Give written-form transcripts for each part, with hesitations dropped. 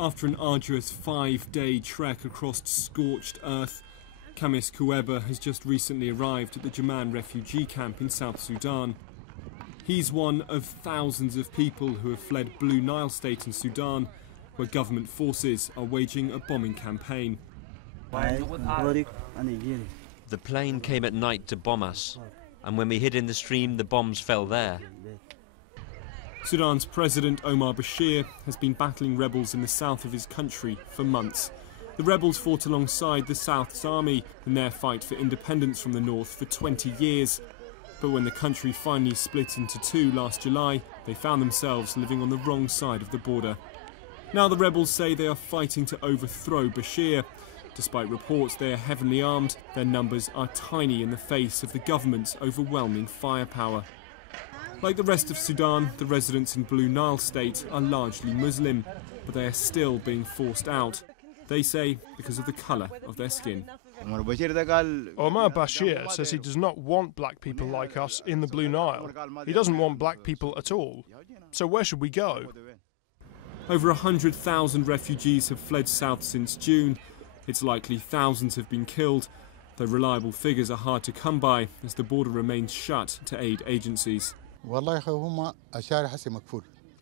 After an arduous 5-day trek across scorched earth, Kamis Kueba has just recently arrived at the Jaman refugee camp in South Sudan. He's one of thousands of people who have fled Blue Nile state in Sudan, where government forces are waging a bombing campaign. The plane came at night to bomb us, and when we hid in the stream, the bombs fell there. Sudan's President Omar al-Bashir has been battling rebels in the south of his country for months. The rebels fought alongside the South's army in their fight for independence from the north for 20 years. But when the country finally split into two last July, they found themselves living on the wrong side of the border. Now the rebels say they are fighting to overthrow Bashir. Despite reports they are heavily armed, their numbers are tiny in the face of the government's overwhelming firepower. Like the rest of Sudan, the residents in Blue Nile state are largely Muslim, but they are still being forced out. They say because of the colour of their skin. Omar al-Bashir says he does not want black people like us in the Blue Nile. He doesn't want black people at all. So where should we go? Over 100,000 refugees have fled south since June. It's likely thousands have been killed, though reliable figures are hard to come by as the border remains shut to aid agencies.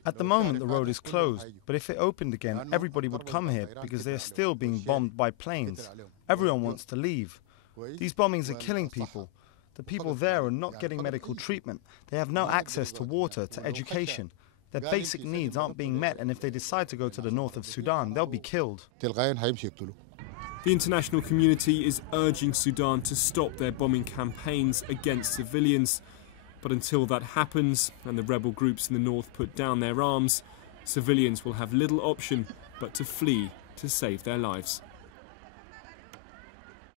At the moment the road is closed, but if it opened again everybody would come here because they are still being bombed by planes. Everyone wants to leave. These bombings are killing people. The people there are not getting medical treatment. They have no access to water, to education. Their basic needs aren't being met, and if they decide to go to the north of Sudan, they'll be killed. The international community is urging Sudan to stop their bombing campaigns against civilians. But until that happens and the rebel groups in the north put down their arms, civilians will have little option but to flee to save their lives.